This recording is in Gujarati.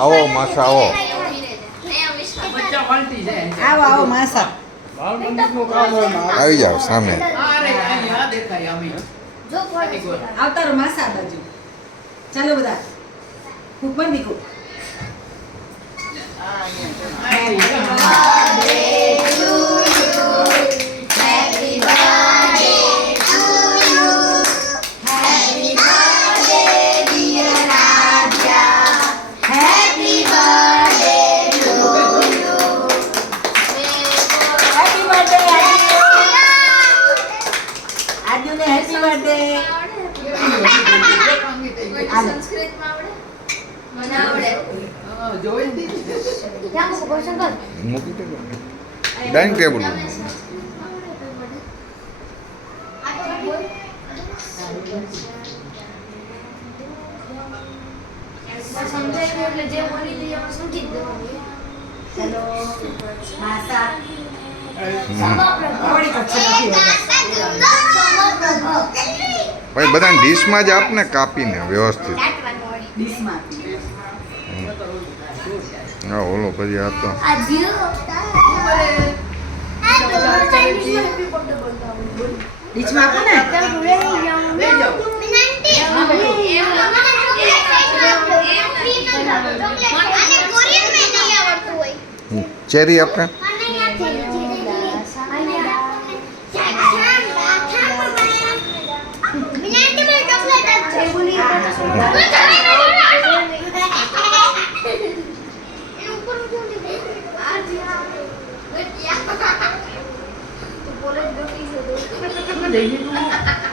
આવો માસા આવો. આવો આવો માસા. આવી જાવ સામે. આવતા રહો માસા બાજુ. ચાલો બધા ખૂબ પણ દીકો. મૂકી દે ડાઇનિંગ ટેબલ. ભાઈ બધાને ડીશમાં જ આપને કાપીને વ્યવસ્થિત. હા ઓલો પછી આપતો. ડીશમાં આપો ને. ચેરી આપને. Jadi